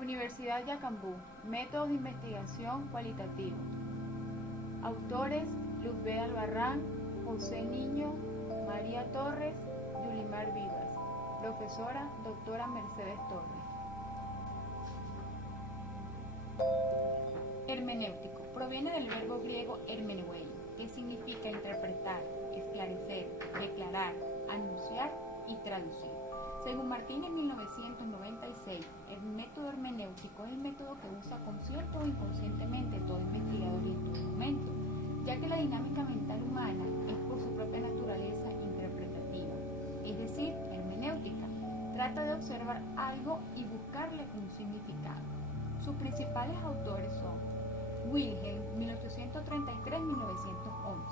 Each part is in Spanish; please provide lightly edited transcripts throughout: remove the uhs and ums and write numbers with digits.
Universidad Yacambú, métodos de investigación cualitativo. Autores: Luzbeth Albarrán, José Niño, María Torres, Yulimar Vivas. Profesora: Doctora Mercedes Torres. Hermenéutico. Proviene del verbo griego hermeneuein, que significa interpretar, esclarecer, declarar, anunciar y traducir. Según Martínez 1996, el método hermenéutico es el método que usa consciente o inconscientemente todo investigador y instrumento, ya que la dinámica mental humana es por su propia naturaleza interpretativa, es decir, hermenéutica. Trata de observar algo y buscarle un significado. Sus principales autores son Wilhelm, 1833-1911.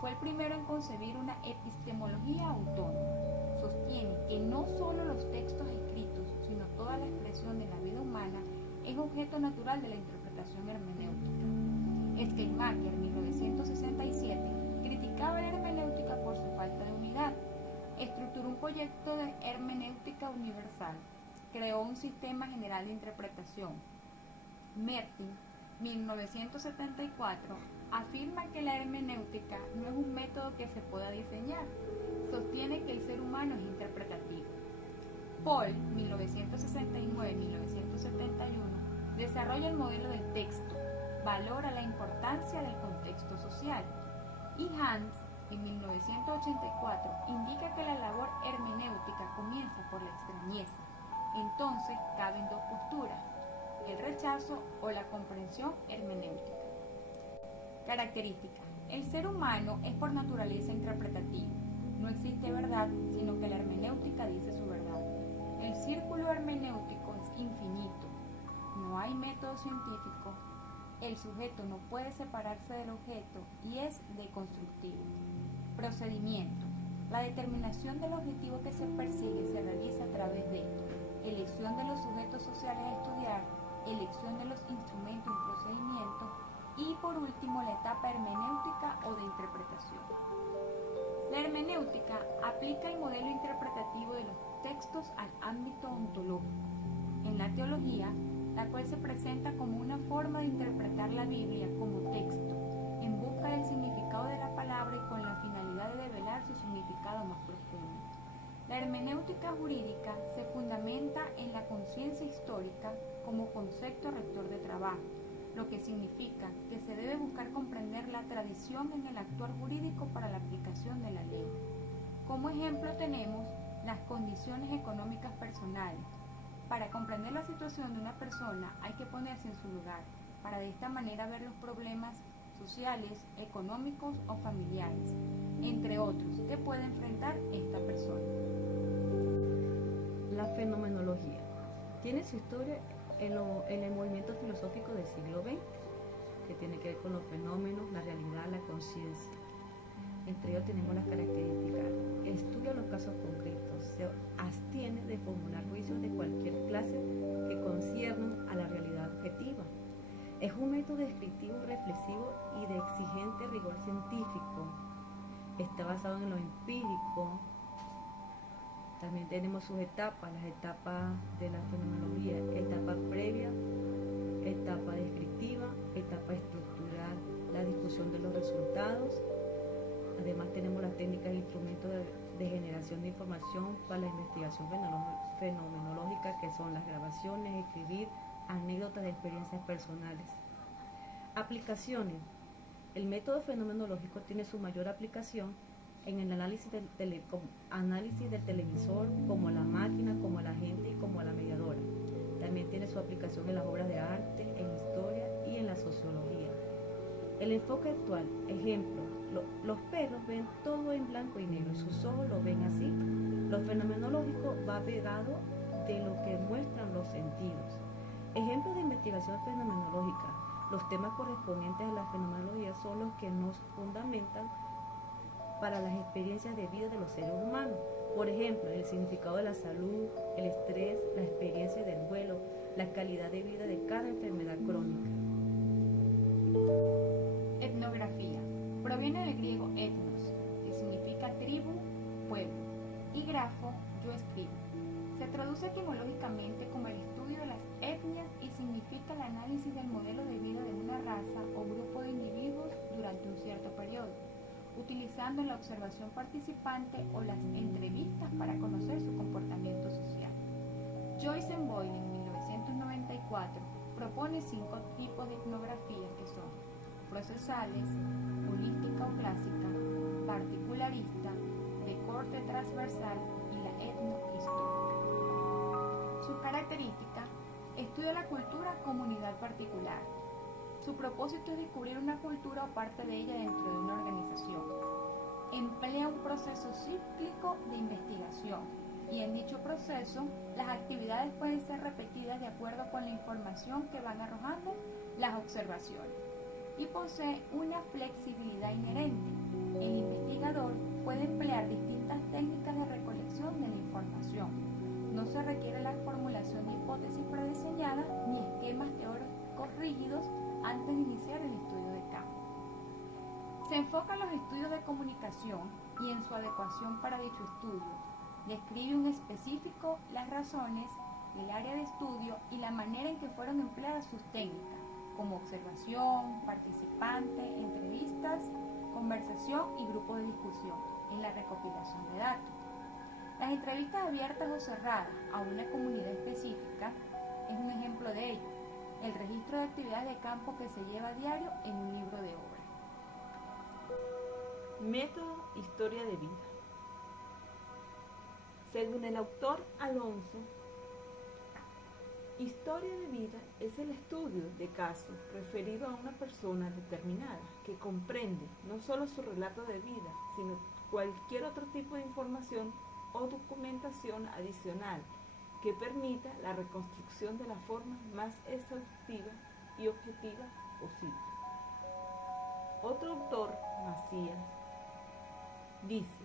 Fue el primero en concebir una epistemología autónoma. Sostiene que no solo los textos escritos, sino toda la expresión de la vida humana es objeto natural de la interpretación hermenéutica. Schleiermacher, 1967, criticaba la hermenéutica por su falta de unidad. Estructuró un proyecto de hermenéutica universal. Creó un sistema general de interpretación. Mertin, 1974, afirma que la hermenéutica no es un método que se pueda diseñar. Sostiene que el ser humano es interpretativo. Paul, 1969-1971, desarrolla el modelo del texto, valora la importancia del contexto social. Y Hans, en 1984, indica que la labor hermenéutica comienza por la extrañeza. Entonces caben dos posturas: el rechazo o la comprensión hermenéutica. Características. El ser humano es por naturaleza interpretativo. No existe verdad, sino que la hermenéutica dice su verdad. El círculo hermenéutico es infinito. No hay método científico. El sujeto no puede separarse del objeto y es deconstructivo. Procedimiento. La determinación del objetivo que se persigue se realiza a través de elección de los sujetos sociales a estudiar, elección de los instrumentos y procedimientos y, por último, la etapa hermenéutica o de interpretación. La hermenéutica aplica el modelo interpretativo de los textos al ámbito ontológico. En la teología, la cual se presenta como una forma de interpretar la Biblia como texto, en busca del significado de la palabra y con la finalidad de develar su significado más profundo. La hermenéutica jurídica se fundamenta en la conciencia histórica como concepto rector de trabajo, lo que significa que se debe buscar comprender la tradición en el actuar jurídico para la aplicación de la ley. Como ejemplo tenemos las condiciones económicas personales. Para comprender la situación de una persona hay que ponerse en su lugar, para de esta manera ver los problemas sociales, económicos o familiares, entre otros, que puede enfrentar esta persona. La fenomenología tiene su historia en el movimiento filosófico del siglo XX, que tiene que ver con los fenómenos, la realidad, la conciencia. Entre ellos tenemos las características: estudia los casos concretos, se abstiene de formular juicios de cualquier clase que conciernan a la realidad objetiva. Es un método descriptivo, reflexivo y de exigente rigor científico. Está basado en lo empírico. También tenemos sus etapas, las etapas de la fenomenología: etapa previa, etapa descriptiva, etapa estructural, la discusión de los resultados. Además tenemos las técnicas e instrumentos de generación de información para la investigación fenomenológica, que son las grabaciones, escribir, anécdotas de experiencias personales. Aplicaciones. El método fenomenológico tiene su mayor aplicación en el análisis del televisor, como la máquina, como la gente y como la mediadora. También tiene su aplicación en las obras de arte, en historia y en la sociología. El enfoque actual, ejemplo: los perros ven todo en blanco y negro, sus ojos lo ven así. Lo fenomenológico va pegado de lo que muestran los sentidos. Ejemplos de investigación fenomenológica. Los temas correspondientes a la fenomenología son los que nos fundamentan para las experiencias de vida de los seres humanos. Por ejemplo, el significado de la salud, el estrés, la experiencia del duelo, la calidad de vida de cada enfermedad crónica. Etnografía. Proviene del griego etnos, que significa tribu, pueblo, y grafo, yo escribo. Se traduce etimológicamente como el estudio de las etnias y significa el análisis del modelo de vida de una raza o grupo de individuos durante un cierto periodo, utilizando la observación participante o las entrevistas para conocer su comportamiento social. Joyce Boyle en 1994 propone 5 tipos de etnografías que son procesales, holística o clásica, particularista, de corte transversal y la etnohistórica. Su característica: estudia la cultura como unidad particular. Su propósito es descubrir una cultura o parte de ella dentro de una organización. Emplea un proceso cíclico de investigación y en dicho proceso las actividades pueden ser repetidas de acuerdo con la información que van arrojando las observaciones y posee una flexibilidad inherente. El investigador puede emplear distintas técnicas de recolección de la información. No se requiere la formulación de hipótesis prediseñadas ni esquemas teóricos rígidos antes de iniciar el estudio de campo. Se enfoca en los estudios de comunicación y en su adecuación para dicho estudio. Describe en específico las razones, el área de estudio y la manera en que fueron empleadas sus técnicas, como observación, participante, entrevistas, conversación y grupos de discusión en la recopilación de datos. Las entrevistas abiertas o cerradas a una comunidad específica es un ejemplo de ello. El registro de actividades de campo que se lleva a diario en un libro de obra. Método Historia de vida. Según el autor Alonso, historia de vida es el estudio de casos referido a una persona determinada que comprende no solo su relato de vida, sino cualquier otro tipo de información o documentación adicional que permita la reconstrucción de la forma más exhaustiva y objetiva posible. Otro autor, Macías, dice: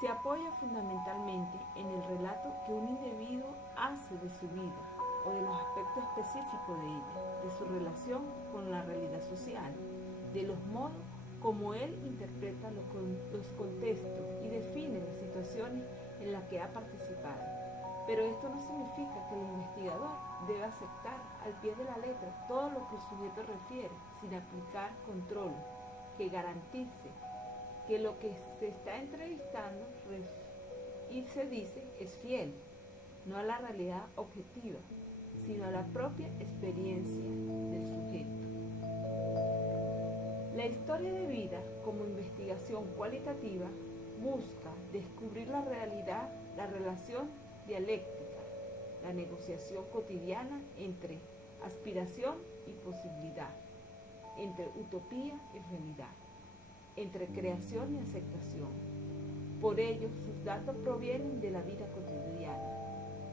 se apoya fundamentalmente en el relato que un individuo hace de su vida o de los aspectos específicos de ella, de su relación con la realidad social, de los modos como él interpreta los contextos y define las situaciones en las que ha participado. Pero esto no significa que el investigador debe aceptar al pie de la letra todo lo que el sujeto refiere, sin aplicar controles que garantice que lo que se está entrevistando y se dice es fiel, no a la realidad objetiva, sino a la propia experiencia del sujeto. La historia de vida, como investigación cualitativa, busca descubrir la realidad, la relación dialéctica, la negociación cotidiana entre aspiración y posibilidad, entre utopía y realidad, entre creación y aceptación. Por ello, sus datos provienen de la vida cotidiana,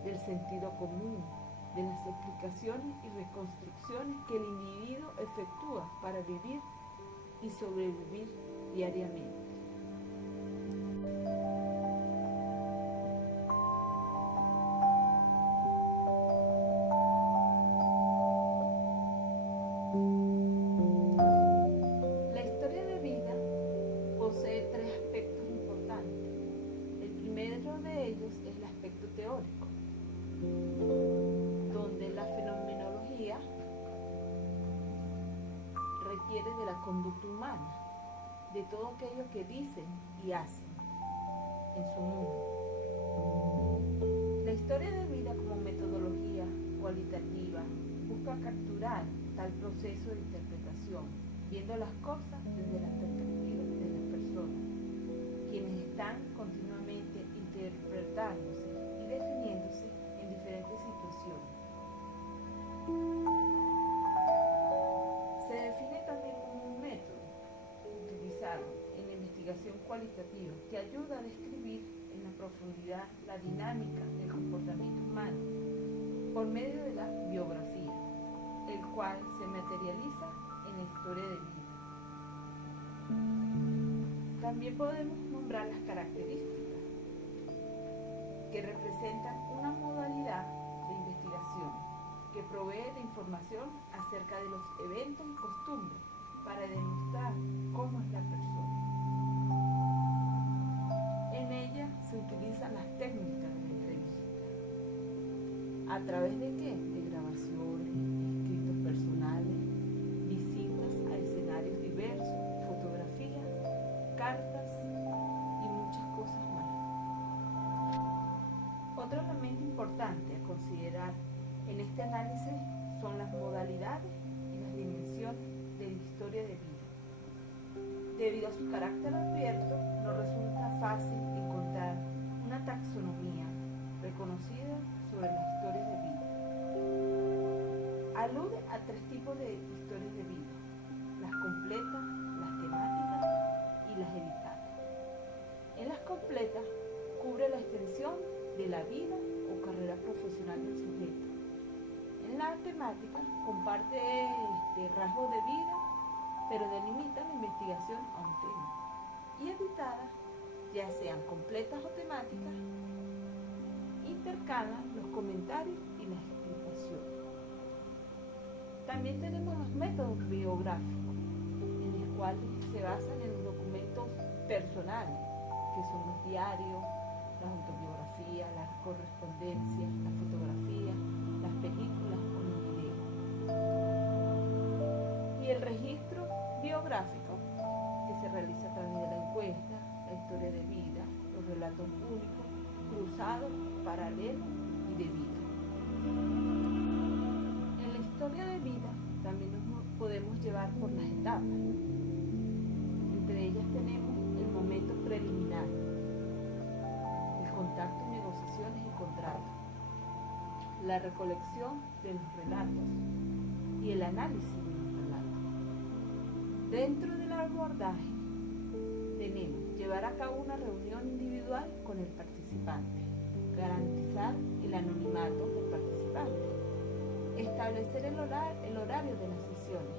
del sentido común, de las explicaciones y reconstrucciones que el individuo efectúa para vivir y sobrevivir diariamente. La historia de vida posee 3 aspectos importantes. El primero de ellos es el aspecto teórico, donde la fenomenología requiere de la conducta humana, de todo aquello que dicen y hacen en su mundo. La historia de vida como metodología cualitativa busca capturar tal proceso de interpretación, viendo las cosas desde la perspectiva de las personas, quienes están continuamente interpretándose y definiéndose en diferentes situaciones. Se define también como un método utilizado en la investigación cualitativa que ayuda a describir en la profundidad la dinámica del comportamiento humano por medio de la biografía, el cual se materializa en la historia de vida. También podemos nombrar las características que representan una modalidad de investigación que provee de información acerca de los eventos y costumbres para demostrar cómo es la persona. En ella se utilizan las técnicas de la entrevista. ¿A través de qué? De grabaciones, escritos personales, visitas a escenarios diversos, fotografías, cartas y muchas cosas más. Otro elemento importante a considerar en este análisis son las modalidades y las dimensiones de la historia de vida. Debido a su carácter abierto, no resulta fácil encontrar una taxonomía reconocida sobre las historias de vida. Alude a tres tipos de historias de vida: las completas, las temáticas y las editadas. En las completas cubre la extensión de la vida o carrera profesional del sujeto. En la temática comparte rasgos de vida, pero delimita la investigación a un tema. Y editadas, ya sean completas o temáticas, intercalan los comentarios y las explicaciones. También tenemos los métodos biográficos, en los cuales se basan en los documentos personales, que son los diarios, las autobiografías, las correspondencias, las fotografías, las películas o los videos. Y el registro biográfico, que se realiza a través de la encuesta, la historia de vida, los relatos únicos, cruzados, paralelos y de vida. En la historia de vida también nos podemos llevar por las etapas. Entre ellas tenemos el momento preliminar, el contacto, negociaciones y contratos, la recolección de los relatos y el análisis de los relatos. Dentro del abordaje tenemos llevar a cabo una reunión individual con el participante, garantizar el anonimato del participante, establecer el horario de las sesiones,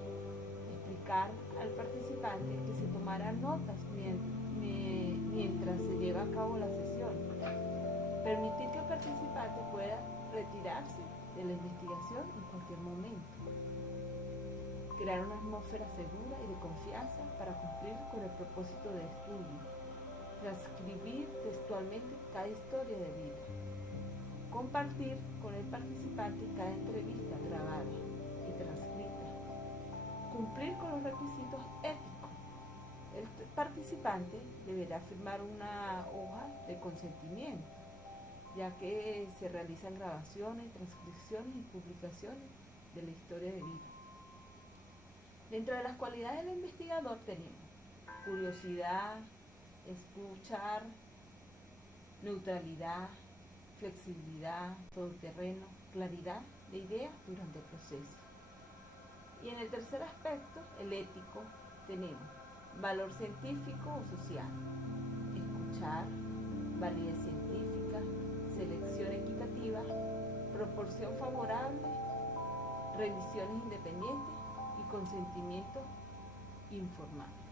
explicar al participante que se tomará notas mientras se lleva a cabo la sesión, permitir que el participante pueda retirarse de la investigación en cualquier momento, crear una atmósfera segura y de confianza para cumplir con el propósito de estudio, transcribir textualmente cada historia de vida, compartir con el participante cada entrevista grabada y transcrita, cumplir con los requisitos éticos. El participante deberá firmar una hoja de consentimiento, ya que se realizan grabaciones, transcripciones y publicaciones de la historia de vida. Dentro de las cualidades del investigador tenemos curiosidad, escuchar, neutralidad, flexibilidad, todoterreno, claridad de ideas durante el proceso. Y en el tercer aspecto, el ético, tenemos valor científico o social, escuchar, validez científica, selección equitativa, proporción favorable, revisiones independientes y consentimiento informado.